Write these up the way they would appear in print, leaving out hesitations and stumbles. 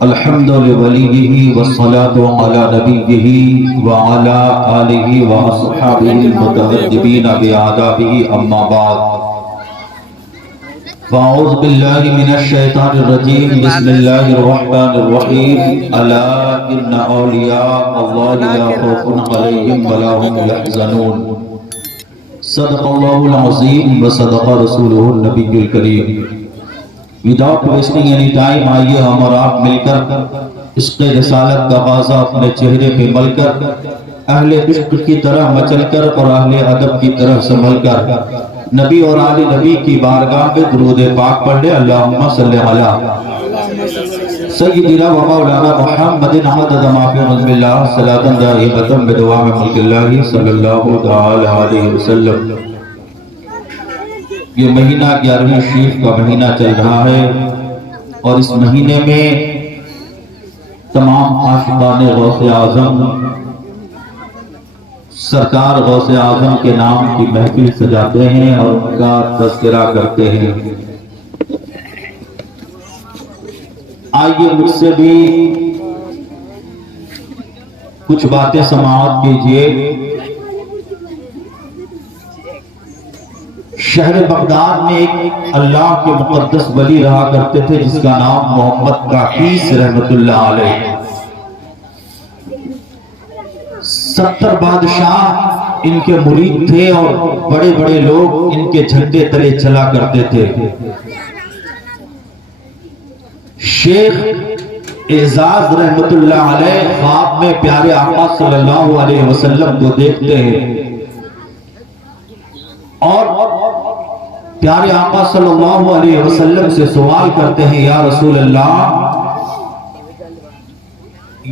الحمد لوليه والصلاة على نبيه وعلى آله وأصحابه المتأدبين بآدابه أما بعد فأعوذ بالله من الشيطان الرجيم بسم الله الرحمن الرحيم ألا إن أولياء الله لا خوف عليهم ولا هم يحزنون صدق الله العظيم وصدق رسوله النبي الكريم. Without wasting any time آئیے ہم اور آپ مل کر عشق رسالت کا غازہ اپنے چہرے پہ مل کر اہل عشق کی طرح مچل کر اور اہل ادب کی طرح سنبھل کر نبی اور آل نبی کی بارگاہ میں درود پاک پڑھ لے. اللہم صلی علی سیدنا و مولانا محمد عدد ما فی علم اللہ صلاۃ دائمۃ بدوام ملک اللہ صلی اللہ علیہ وسلم. یہ مہینہ 11ویں شریف کا مہینہ چل رہا ہے اور اس مہینے میں تمام عاشقان غوث اعظم سرکار غوث اعظم کے نام کی محفل سجاتے ہیں اور ان کا تذکرہ کرتے ہیں. آئیے مجھ سے بھی کچھ باتیں سماعت کیجیے. شہر بغداد میں ایک اللہ کے مقدس ولی رہا کرتے تھے جس کا نام محمد کاکیس رحمت اللہ علیہ. 70 بادشاہ ان کے مرید تھے اور بڑے بڑے لوگ ان کے جھنڈے تلے چلا کرتے تھے. شیخ اعزاز رحمت اللہ علیہ خواب میں پیارے آقا صلی اللہ علیہ وسلم کو دیکھتے ہیں اور پیارے آقا صلی اللہ علیہ وسلم سے سوال کرتے ہیں یا رسول اللہ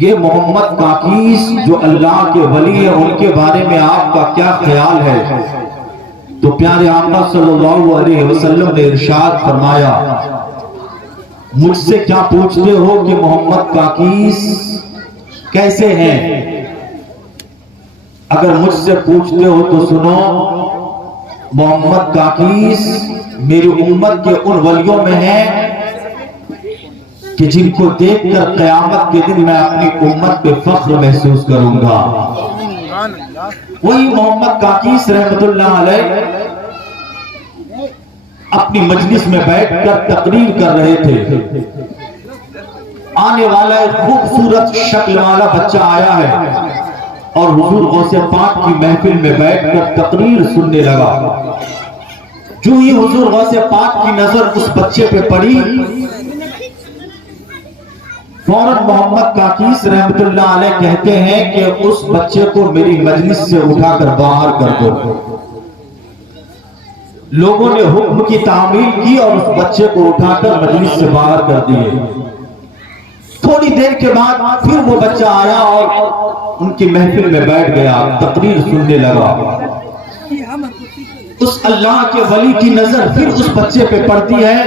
یہ محمد کاکیس جو اللہ کے ولی ہیں ان کے بارے میں آپ کا کیا خیال ہے؟ تو پیارے آقا صلی اللہ علیہ وسلم نے ارشاد فرمایا مجھ سے کیا پوچھتے ہو کہ محمد کاکیس کیسے ہیں؟ اگر مجھ سے پوچھتے ہو تو سنو محمد کاکیس میری امت کے ان ولیوں میں ہیں کہ جن کو دیکھ کر قیامت کے دن میں اپنی امت پہ فخر محسوس کروں گا. وہی محمد کاکیس رحمت اللہ علیہ اپنی مجلس میں بیٹھ کر تقریر کر رہے تھے. آنے والا ایک خوبصورت شکل والا بچہ آیا ہے اور حضور غوث پاک کی محفل میں بیٹھ کر تقریر سننے لگا. جو ہی حضور غوث پاک کی نظر اس بچے پہ پڑی فوراً محمد کاکیس رحمت اللہ علیہ کہتے ہیں کہ اس بچے کو میری مجلس سے اٹھا کر باہر کر دو. لوگوں نے حکم کی تعمیل کی اور اس بچے کو اٹھا کر مجلس سے باہر کر دیے. تھوڑی دیر کے بعد پھر وہ بچہ آیا اور ان کی محفل میں بیٹھ گیا تقریر سننے لگا. اس اللہ کے ولی کی نظر پھر اس بچے پہ پڑتی ہے.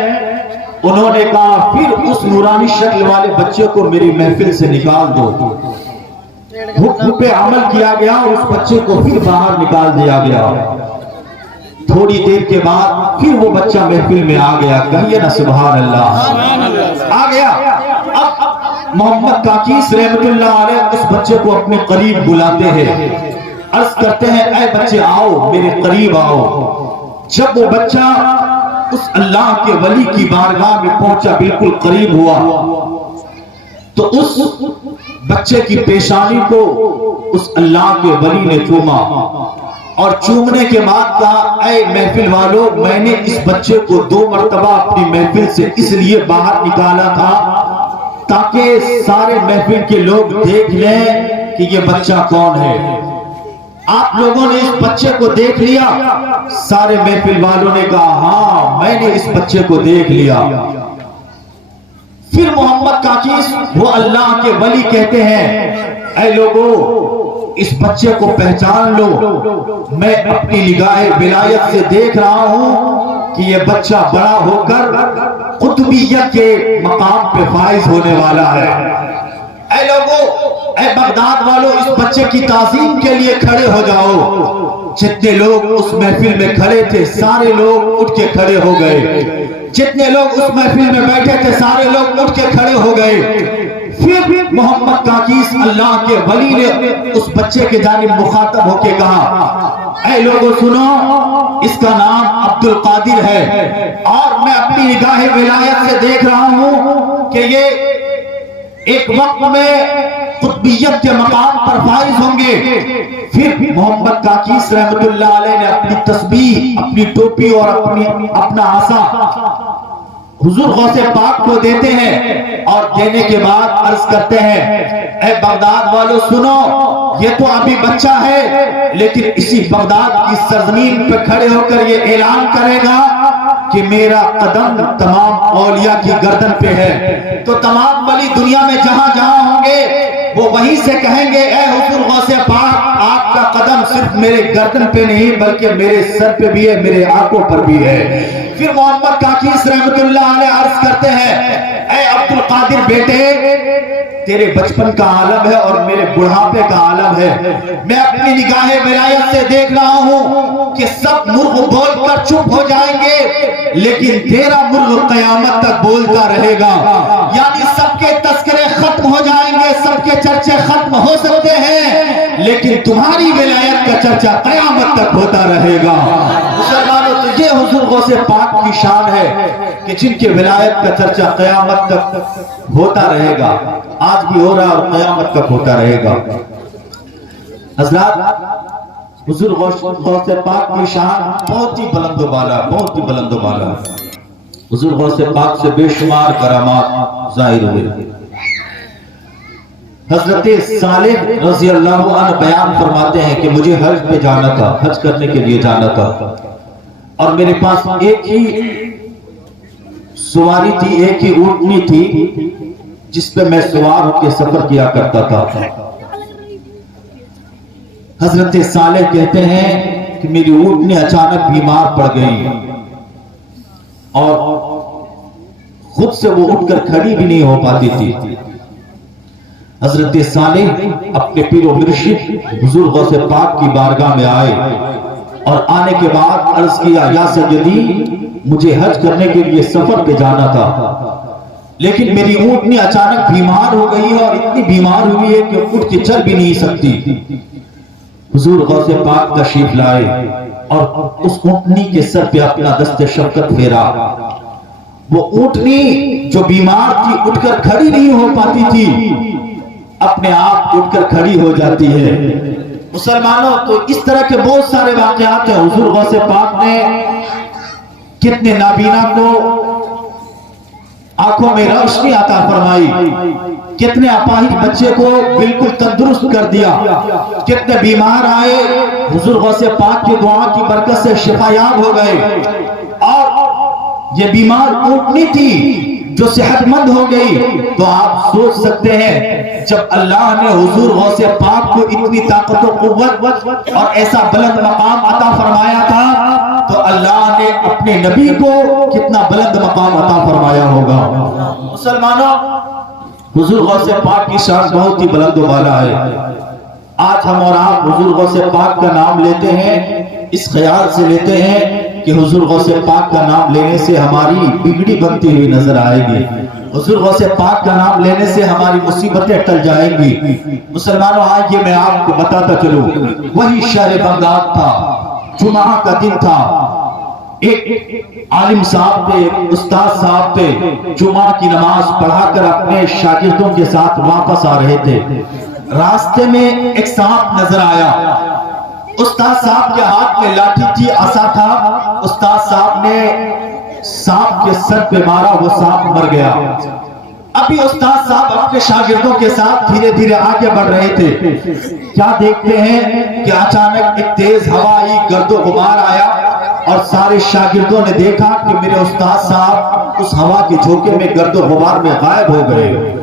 انہوں نے کہا پھر اس نورانی شکل والے بچے کو میری محفل سے نکال دو. حکم پہ عمل کیا گیا اور اس بچے کو پھر باہر نکال دیا گیا. تھوڑی دیر کے بعد پھر وہ بچہ محفل میں آ گیا. کہیے نا سبحان اللہ. آ گیا. اب محمد کاکیس رحمت اللہ علیہ اس بچے کو اپنے قریب بلاتے ہیں. عرض کرتے ہیں اے بچے آؤ میرے قریب آؤ. جب وہ بچہ اس اللہ کے ولی کی بارگاہ میں پہنچا بالکل قریب ہوا تو اس بچے کی پیشانی کو اس اللہ کے ولی نے چوما اور چومنے کے بعد کہا اے محفل والو میں نے اس بچے کو 2 مرتبہ اپنی محفل سے اس لیے باہر نکالا تھا تاکہ سارے محفل کے لوگ دیکھ لیں کہ یہ بچہ کون ہے. آپ لوگوں نے اس بچے کو دیکھ لیا؟ سارے محفل والوں نے کہا ہاں میں نے اس بچے کو دیکھ لیا. پھر محمد کاکیس وہ اللہ کے ولی کہتے ہیں اے لوگو اس بچے کو پہچان لو. میں اپنی نگاہ ولایت سے دیکھ رہا ہوں کہ یہ بچہ بڑا ہو کر قطبیت کے مقام پہ فائز ہونے والا ہے. اے لوگو اے بغداد والوں اس بچے کی تعظیم کے لیے کھڑے ہو جاؤ. جتنے لوگ اس محفل میں کھڑے تھے سارے لوگ اٹھ کے کھڑے ہو گئے. جتنے لوگ اس محفل میں بیٹھے تھے سارے لوگ اٹھ کے کھڑے ہو گئے. پھر محمد کاکیس اللہ کے ولی نے اس بچے کے جانب مخاطب ہو کے کہا اے لوگوں سنو، اس کا نام عبد القادر ہے اور میں اپنی نگاہ ولایت سے دیکھ رہا ہوں کہ یہ ایک وقت میں قطبیت کے مقام پر فائز ہوں گے۔ پھر محمد کاکیس رحمت اللہ علیہ نے اپنی تسبیح، اپنی ٹوپی اور اپنا عصا حضور غوث پاک کو دیتے ہیں اور دینے کے بعد عرض کرتے ہیں اے بغداد والو سنو، یہ تو ابھی بچہ ہے لیکن اسی بغداد کی سرزمین پہ کھڑے ہو کر یہ اعلان کرے گا کہ میرا قدم تمام اولیاء کی گردن پہ ہے۔ تو تمام ولی دنیا میں جہاں جہاں ہوں گے وہ وہیں سے کہیں گے اے حضور غوث پاک، آپ کا قدم صرف میرے گردن پہ نہیں بلکہ میرے سر پہ بھی ہے، میرے آنکھوں پر بھی ہے۔ پھر محمد کاکیس رحمت اللہ علیہ عرض کرتے ہیں اے عبد القادر بیٹے، تیرے بچپن کا عالم ہے اور میرے بڑھاپے کا عالم ہے۔ میں اپنی نگاہ ولایت سے دیکھ رہا ہوں کہ سب مرغ بول کر چپ ہو جائیں گے لیکن تیرا مرغ قیامت تک بولتا رہے گا، یعنی سب کے تذکرے ختم ہو جائیں گے، سب کے چرچے ختم ہو سکتے ہیں لیکن تمہاری ولایت کا چرچا قیامت تک ہوتا رہے گا۔ مسلمانوں، تو یہ حضور غوث پاک کی شان ہے کہ جن کے ولایت کا چرچا قیامت تک ہوتا رہے گا، آج بھی ہو رہا اور قیامت تک ہوتا رہے گا۔ حضرات، حضور غوث پاک کی شان بہت ہی بلند و بالا، بہت ہی بلند و بالا۔ حضور غوث پاک سے بے شمار کرامات ظاہر ہوئے۔ حضرت صالح رضی اللہ عنہ بیان فرماتے ہیں کہ مجھے حج پہ جانا تھا، حج کرنے کے لیے جانا تھا اور میرے پاس ایک ہی سواری تھی، ایک ہی اونٹنی تھی جس پہ میں سوار ہو کے سفر کیا کرتا تھا۔ حضرت صالح کہتے ہیں کہ میری اونٹنی اچانک بیمار پڑ گئی اور خود سے وہ اٹھ کر کھڑی بھی نہیں ہو پاتی تھی۔ حضرت صالح اپنے پیر و مرشد حضور غوث پاک کی بارگاہ میں آئے اور آنے کے بعد عرض کیا یا سیدی، مجھے حج کرنے کے لیے سفر پہ جانا تھا لیکن میری اونٹنی اچانک بیمار ہو گئی ہے اور اتنی بیمار ہوئی ہے کہ اٹھ کے چل بھی نہیں سکتی۔ حضور غوث پاک تشریف لائے اور اس اونٹنی کے سر پہ اپنا دست شفقت پھیرا۔ وہ اونٹنی جو بیمار تھی اٹھ کر کھڑی نہیں ہو پاتی تھی، اپنے آپ اٹھ کر کھڑی ہو جاتی ہے۔ مسلمانوں، تو اس طرح کے بہت سارے واقعات ہیں۔ حضور غوث پاک نے کتنے نابینا کو آنکھوں میں روشنی عطا فرمائی، کتنے اپاہج بچے کو بالکل تندرست کر دیا، کتنے بیمار آئے حضور غوث پاک کی دعا کی برکت سے شفا یاب ہو گئے۔ اور یہ بیمار اونٹنی تھی جو صحت مند ہو گئی۔ تو آپ سوچ سکتے ہیں جب اللہ نے حضور غوث پاک کو اتنی طاقت و قوت اور ایسا بلند مقام عطا فرمایا تھا تو اللہ نے اپنے نبی کو کتنا بلند مقام عطا فرمایا ہوگا۔ مسلمانوں، حضور غوث پاک کی شان بہت ہی بلند و بالا ہے۔ آج ہم اور آپ حضور غوث پاک کا نام لیتے ہیں، اس خیال سے لیتے ہیں کہ حضور غوث پاک کا نام لینے سے ہماری بگڑی بنتی ہوئی نظر آئے گی، حضور غوث پاک کا نام لینے سے ہماری مصیبتیں ٹل جائیں گی۔ مسلمانوں، آج یہ میں آپ کو بتاتا چلوں، وہی شہر بغداد تھا، جمعہ کا دن تھا، ایک عالم صاحب تھے، ایک استاد صاحب تھے، جمعہ کی نماز پڑھا کر اپنے شاگردوں کے ساتھ واپس آ رہے تھے۔ راستے میں ایک سانپ نظر آیا، استاد صاحب کے ہاتھ میں لاٹھی تھی، عصا تھا، استاد صاحب نے سانپ کے سر پہ مارا، وہ سانپ مر گیا۔ ابھی استاد صاحب اپنے شاگردوں کے ساتھ دھیرے دھیرے آگے بڑھ رہے تھے، کیا دیکھتے ہیں کہ اچانک ایک تیز ہوا آئی، گرد و غبار آیا اور سارے شاگردوں نے دیکھا کہ میرے استاد صاحب اس ہوا کے جھونکے میں گرد و غبار میں غائب ہو گئے۔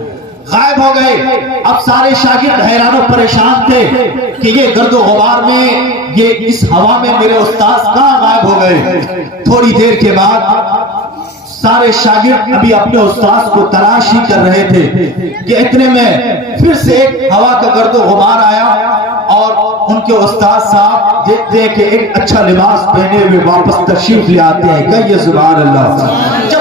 اب سارے شاگرد حیران و پریشان تھے کہ یہ گرد و غبار میں، یہ اس ہوا میں میرے استاد کہاں غائب ہو گئے۔ تھوڑی دیر کے بعد سارے شاگرد ابھی اپنے استاد کو تلاش ہی کر رہے تھے کہ اتنے میں پھر سے ایک ہوا کا گرد و غبار آیا اور ان کے استاد صاحب دیکھتے ہیں کہ ایک اچھا لباس پہنے ہوئے واپس تشریف لے آتے ہیں۔ کہیے سبحان اللہ۔ جب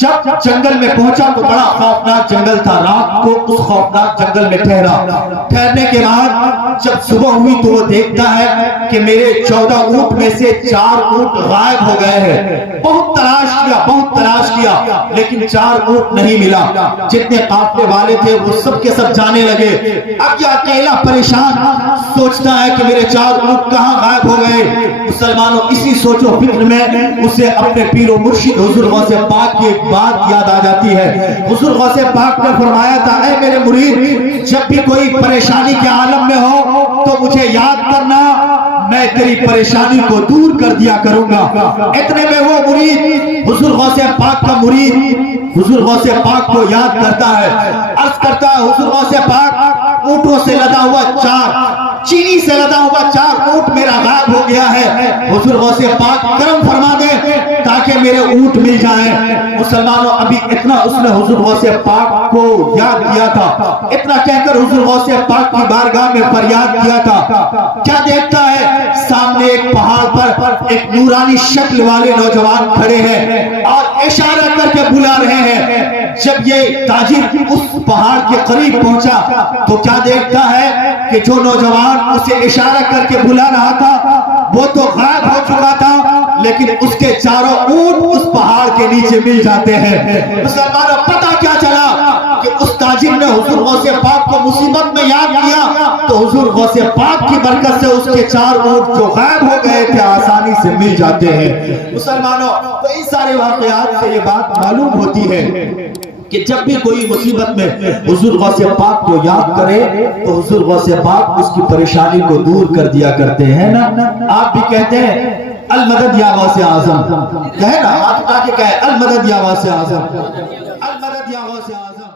جب جنگل میں پہنچا تو بڑا خوفناک جنگل تھا، رات کو اس خوفناک جنگل میں ٹھہرا۔ ٹھہرنے کے بعد جب صبح ہوئی تو وہ دیکھتا ہے کہ میرے 14 اونٹ میں سے 4 اونٹ غائب ہو گئے ہیں۔ بہت تلاش کیا لیکن 4 اونٹ نہیں ملا۔ جتنے قافلے والے تھے وہ سب کے سب جانے لگے۔ اب یہ اکیلا پریشان سوچتا ہے کہ میرے 4 اونٹ کہاں غائب ہو گئے۔ مسلمانوں اسی سوچ و فکر میں اسے اپنے پیر و مرشد حضور غوث پاک کی ایک بات یاد آ جاتی ہے۔ حضور غوث پاک نے فرمایا تھا، اے میرے مرید، جب بھی کوئی پریشانی کے عالم میں ہو تو مجھے یاد کرنا، میں تیری پریشانی کو دور کر دیا کروں گا۔ اتنے میں وہ مرید حضور غوث پاک کا مرید حضور غوث پاک کو یاد کرتا ہے، عرض کرتا ہے، حضور غوث پاک، اونٹوں سے لدا ہوا 4 چینی سے لدا ہوا 4 اونٹ میرا غائب ہو گیا ہے۔ حضور غوث پاک کرم فرما دے تاکہ میرے اونٹ مل جائیں۔ مسلمانوں ابھی اتنا اس نے حضور غوث پاک کو یاد کیا تھا، اتنا کہہ کر حضور غوث پاک کی بارگاہ میں فریاد کیا تھا، کیا دیکھتا ہے سامنے ایک پہاڑ پر ایک نورانی شکل والے نوجوان کھڑے ہیں اور اشارہ کر کے بلا رہے ہیں۔ جب یہ تاجر اس پہاڑ کے قریب پہنچا تو کیا دیکھتا ہے کہ جو نوجوان اسے اشارہ کر کے بلا رہا تھا وہ تو غائب ہو چکا تھا، لیکن اس کے 4 اونٹ اس پہاڑ کے نیچے مل جاتے ہیں۔ مسلمانوں پتہ کیا چلا کہ اس تاجر نے حضور غوث پاک کو مصیبت میں یاد کیا تو حضور غوث پاک کی برکت سے اس کے 4 اونٹ جو غائب ہو گئے تھے آسانی سے مل جاتے ہیں۔ مسلمانوں تو ان سارے واقعات سے یہ بات معلوم ہوتی ہے کہ جب بھی کوئی مصیبت میں حضور غوث پاک کو یاد کرے تو حضور غوث پاک اس کی پریشانی کو دور کر دیا کرتے ہیں نا۔ آپ بھی کہتے ہیں المدد یا غوث اعظم، کہے نا، آپ اٹھا کے کہے المدد یا غوث اعظم، المدد یا غوث اعظم۔